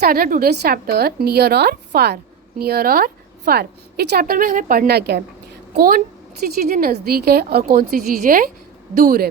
Start the today's chapter near और फार। Near और फार, ये चैप्टर में हमें पढ़ना क्या है, कौन सी चीज़ें नज़दीक है और कौन सी चीज़ें दूर है।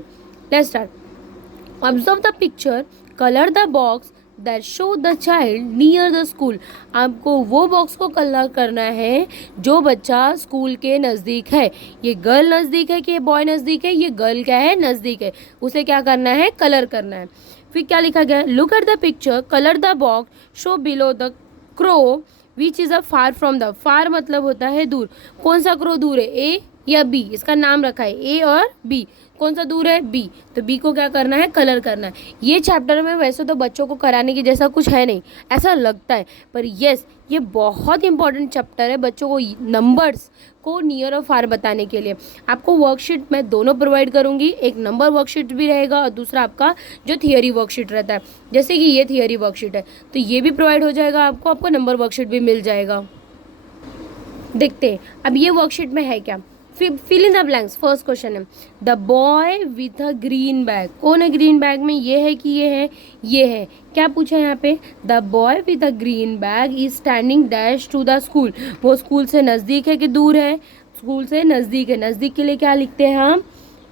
Let's start. Observe the picture, colour the box that show the child near the school. आपको वो बॉक्स को कलर करना है जो बच्चा स्कूल के नज़दीक है। ये गर्ल नज़दीक है कि ये बॉय नज़दीक है, ये गर्ल क्या है, नज़दीक है, उसे क्या करना है, कलर करना है। फिर क्या लिखा गया, look at the picture, colour the box, show below the crow which is a far from the. Far मतलब होता है दूर। कौन सा क्रो दूर है, ए या बी, इसका नाम रखा है ए और बी, कौन सा दूर है, बी, तो बी को क्या करना है, कलर करना है। ये चैप्टर में वैसे तो बच्चों को कराने की जैसा कुछ है नहीं, ऐसा लगता है, पर यस ये बहुत इंपॉर्टेंट चैप्टर है बच्चों को नंबर्स को नियर और फार बताने के लिए। आपको वर्कशीट मैं दोनों प्रोवाइड करूंगी, एक नंबर वर्कशीट भी रहेगा और दूसरा आपका जो थियरी वर्कशीट रहता है, जैसे कि ये थियरी वर्कशीट है तो ये भी प्रोवाइड हो जाएगा आपको, आपको नंबर वर्कशीट भी मिल जाएगा। देखते हैं अब ये वर्कशीट में है क्या। Fill in the blanks. First question है the boy with a green bag. कौन है ग्रीन बैग में, ये है कि ये है, ये है। क्या पूछा है यहाँ पे, the boy with a green bag is standing dash to the school. वो स्कूल से नज़दीक है कि दूर है, स्कूल से नज़दीक है। नज़दीक के लिए क्या लिखते हैं हम,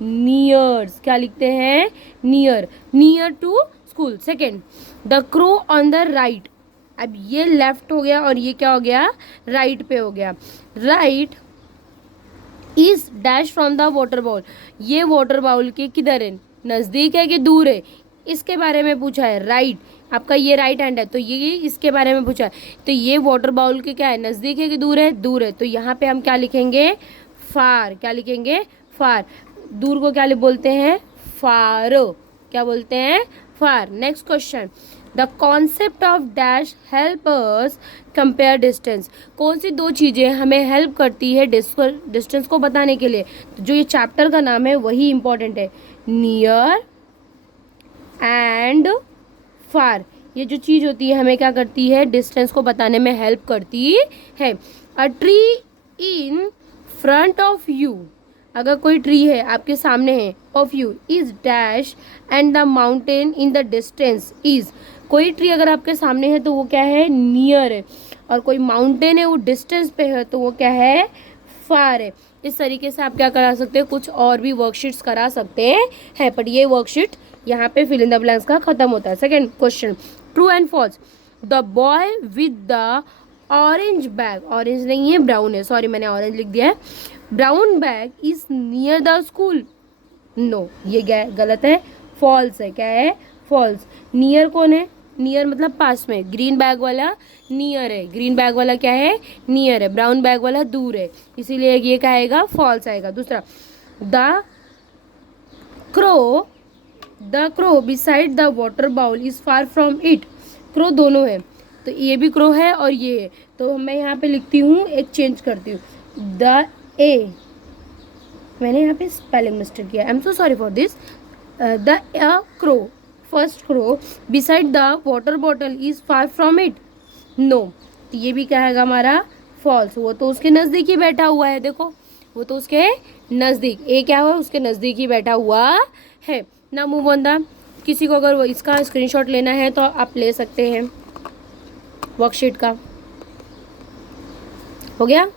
नियर्स। क्या लिखते हैं, near, near to school. Second, the crow on the right. अब ये लेफ्ट हो गया और ये क्या हो गया, राइट पे हो गया। Right is dash from the water bowl. ये वाटर बाउल के किधर है, नज़दीक है कि दूर है, इसके बारे में पूछा है। राइट, आपका ये राइट हैंड है तो ये इसके बारे में पूछा है, तो ये वाटर बाउल के क्या है, नज़दीक है कि दूर है, दूर है, तो यहाँ पे हम क्या लिखेंगे, फार। क्या लिखेंगे, फार। दूर को क्या बोलते हैं, फार। क्या बोलते हैं, far. Next question, the concept of dash help us compare distance. कौन सी दो चीज़ें हमें हेल्प करती है डिस्टेंस को बताने के लिए, तो जो ये चैप्टर का नाम है वही इंपॉर्टेंट है, नियर एंड फार। ये जो चीज़ होती है हमें क्या करती है, डिस्टेंस को बताने में हेल्प करती है। A tree in front of you, अगर कोई ट्री है आपके सामने है, of you is dash and the mountain in the distance is. कोई ट्री अगर आपके सामने है तो वो क्या है, नियर है, और कोई माउंटेन है वो डिस्टेंस पे है तो वो क्या है, फार है। इस तरीके से आप क्या करा सकते हैं, कुछ और भी वर्कशीट्स करा सकते हैं, बट ये वर्कशीट यहाँ पे फिल इन द ब्लैंक्स का खत्म होता है। Second question, true and false. The boy with the orange bag, orange नहीं है ब्राउन है, सॉरी मैंने ऑरेंज लिख दिया है, brown bag is near the school. No, ये गलत है, फॉल्स है। क्या है, फॉल्स। नियर कौन है, नियर मतलब पास में, ग्रीन बैग वाला नियर है, ग्रीन बैग वाला क्या है, नियर है, ब्राउन बैग वाला दूर है, इसीलिए ये क्या आएगा, फॉल्स आएगा। दूसरा, the crow beside the water bowl is far from it. Crow दोनों है, तो ये भी क्रो है और ये है, तो मैं यहाँ पे लिखती हूँ, एक चेंज करती हूँ, द ए, मैंने यहाँ पे स्पेलिंग मिस्टेक किया, I am so sorry for this. The crow, first crow beside the water bottle is far from it. No, तो ये भी क्या है हमारा, फॉल्स। वो तो उसके नज़दीक ही बैठा हुआ है, देखो वो तो उसके नज़दीक, ए क्या हुआ, उसके नज़दीक ही बैठा हुआ है ना। मूव ऑन द, किसी को अगर वो इसका स्क्रीनशॉट लेना है तो आप ले सकते हैं वर्कशीट का। हो गया,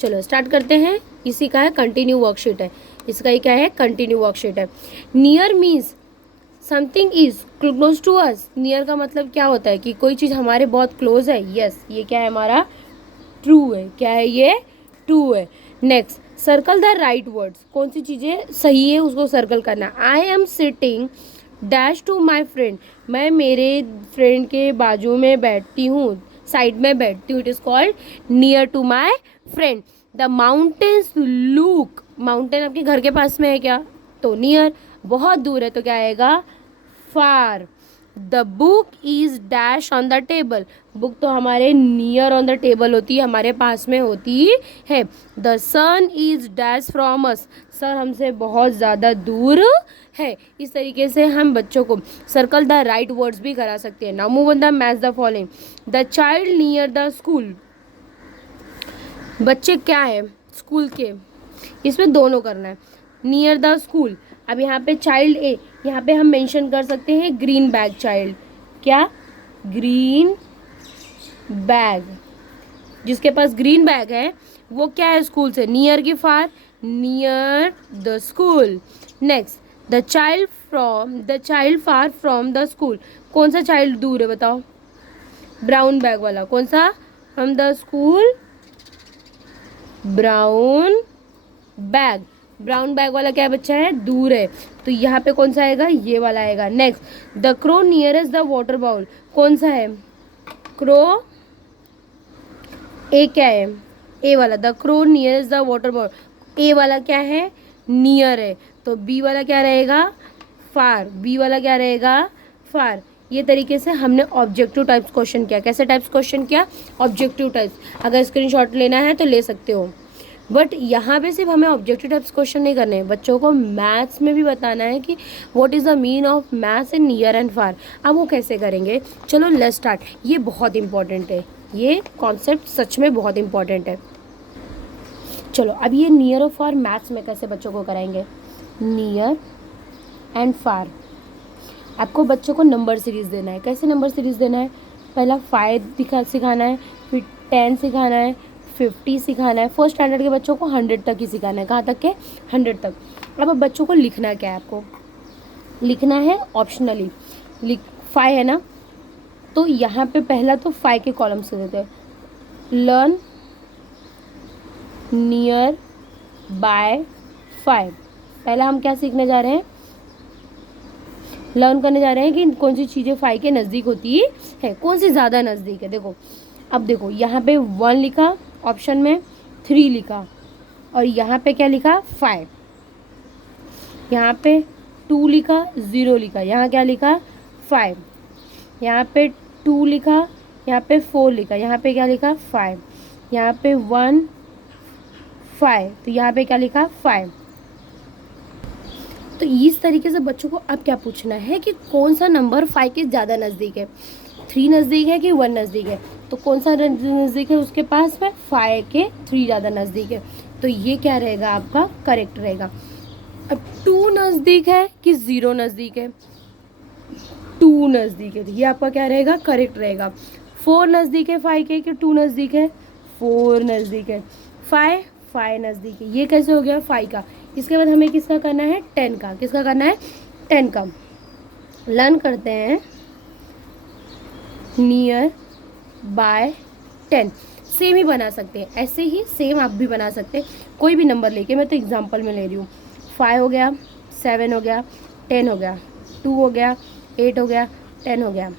चलो स्टार्ट करते हैं। इसी का है कंटिन्यू वर्कशीट है, इसका ही क्या है, कंटिन्यू वर्कशीट है। Near means something is close to us. Near का मतलब क्या होता है कि कोई चीज़ हमारे बहुत क्लोज है। यस, ये क्या है हमारा, ट्रू है। क्या है ये, ट्रू है। Next, circle the right words. कौन सी चीज़ें सही है उसको सर्कल करना। I am sitting dash to my friend. मैं मेरे फ्रेंड के बाजू में बैठती हूँ, साइड में बैठती हूँ, it is called near to my friend. The mountains look, mountain आपके घर के पास में है क्या, तो नियर, बहुत दूर है तो क्या आएगा, far. The book is dash on the table. Book तो हमारे नियर ऑन द टेबल होती है, हमारे पास में होती है। The sun is dash from us. Sir हमसे बहुत ज़्यादा दूर है। इस तरीके से हम बच्चों को सर्कल द राइट वर्ड्स भी करा सकते हैं। Now move on the match the following. The child near the school. बच्चे क्या है, स्कूल के, इसमें दोनों करना है, नियर द स्कूल। अब यहाँ पे चाइल्ड ए, यहाँ पे हम मेंशन कर सकते हैं ग्रीन बैग चाइल्ड। क्या, ग्रीन बैग, जिसके पास ग्रीन बैग है वो क्या है स्कूल से, नियर की far, near the school. Next, the child far from the school, कौन सा चाइल्ड दूर है बताओ, ब्राउन बैग वाला, कौन सा, from the school, brown bag, brown bag वाला क्या बच्चा है, दूर है, तो यहाँ पे कौन सा आएगा, ये वाला आएगा। Next, the crow nearest the water bowl, कौन सा है, क्रो, ए क्या है, ए वाला, the crow nearest the water bowl, A वाला क्या है, नियर है, तो बी वाला क्या रहेगा, फार, बी वाला क्या रहेगा, फार। ये तरीके से हमने ऑब्जेक्टिव टाइप्स क्वेश्चन किया। कैसे टाइप्स क्वेश्चन किया, ऑब्जेक्टिव टाइप्स। अगर स्क्रीनशॉट लेना है तो ले सकते हो, बट यहाँ पे सिर्फ हमें ऑब्जेक्टिव टाइप्स क्वेश्चन नहीं करने हैं, बच्चों को मैथ्स में भी बताना है कि what is the mean of maths in near and far. अब वो कैसे करेंगे, चलो लेट्स स्टार्ट। ये बहुत इंपॉर्टेंट है, ये कॉन्सेप्ट सच में बहुत इंपॉर्टेंट है। चलो अब ये नियर और फार मैथ्स में कैसे बच्चों को कराएंगे, नियर एंड फार। आपको बच्चों को नंबर सीरीज़ देना है। कैसे नंबर सीरीज़ देना है, पहला 5 सिखाना है, फिर 10 सिखाना है, 50 सिखाना है। फर्स्ट स्टैंडर्ड के बच्चों को 100 तक ही सिखाना है। कहाँ तक के, 100 तक। अब बच्चों को लिखना क्या है, आपको लिखना है ऑप्शनली, 5 है ना, तो यहाँ पे पहला तो 5 के कॉलम से देते हैं, लर्न नियर बाय 5। पहला हम क्या सीखने जा रहे हैं, लर्न करने जा रहे हैं कि कौन सी चीज़ें 5 के नज़दीक होती है, कौन सी ज़्यादा नज़दीक है। देखो अब देखो यहाँ पे 1 लिखा, ऑप्शन में 3 लिखा, और यहाँ पे क्या लिखा, 5, यहाँ पे 2 लिखा, 0 लिखा, यहाँ क्या लिखा, 5, यहाँ पे 2 लिखा, यहाँ पे 4 लिखा, यहाँ पे क्या लिखा, 5, यहाँ पे 1 5, तो यहाँ पे क्या लिखा, 5। तो इस तरीके से बच्चों को अब क्या पूछना है कि कौन सा नंबर 5 के ज़्यादा नज़दीक है, 3 नज़दीक है कि 1 नज़दीक है, तो कौन सा नज़दीक है उसके पास में, 5 के 3 ज़्यादा नज़दीक है, तो ये क्या रहेगा आपका करेक्ट रहेगा। अब 2 नज़दीक है कि 0 नज़दीक है, 2 नज़दीक है, तो ये आपका क्या रहेगा, करेक्ट रहेगा। 4 नज़दीक है 5 के कि 2 नज़दीक है, 4 नज़दीक है, 5 नज़दीक है, ये कैसे हो गया 5 का। इसके बाद हमें किसका करना है, 10 का। किसका करना है, 10 का। लर्न करते हैं नियर बाय 10। सेम ही बना सकते हैं, ऐसे ही सेम आप भी बना सकते हैं, कोई भी नंबर लेके। मैं तो एग्जांपल में ले रही हूँ, 5 हो गया, 7 हो गया, 10 हो गया, 2 हो गया, 8 हो गया, 10 हो गया,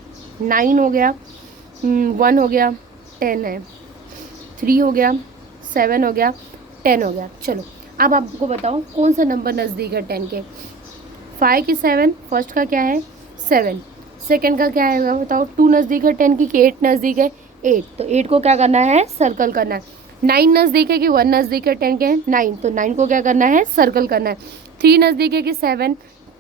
9 हो गया, 1 हो गया, 10 है, 3 हो गया, 7 हो गया, 10 हो गया। चलो अब आपको बताओ कौन सा नंबर नज़दीक है 10 के, 5 की 7, फर्स्ट का क्या है 7, सेकंड का क्या है बताओ, 2 नज़दीक है 10 की कि 8 नज़दीक है, 8, तो 8 को क्या करना है, सर्कल करना है। 9 नज़दीक है कि 1 नज़दीक है 10 के, 9, तो 9 को क्या करना है, सर्कल करना है। 3 नज़दीक है कि 7,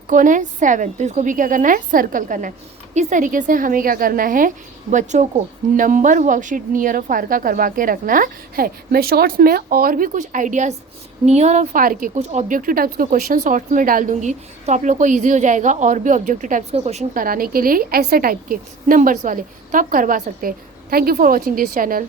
कौन है 7, तो इसको भी क्या करना है, सर्कल करना है। इस तरीके से हमें क्या करना है, बच्चों को नंबर वर्कशीट नियर और फार का करवा के रखना है। मैं शॉर्ट्स में और भी कुछ आइडियाज़ नियर और फार के, कुछ ऑब्जेक्टिव टाइप्स के क्वेश्चन शॉर्ट्स में डाल दूंगी, तो आप लोग को ईजी हो जाएगा और भी ऑब्जेक्टिव टाइप्स के क्वेश्चन कराने के लिए, ऐसे टाइप के नंबर्स वाले तो आप करवा सकते हैं। Thank you for watching this channel.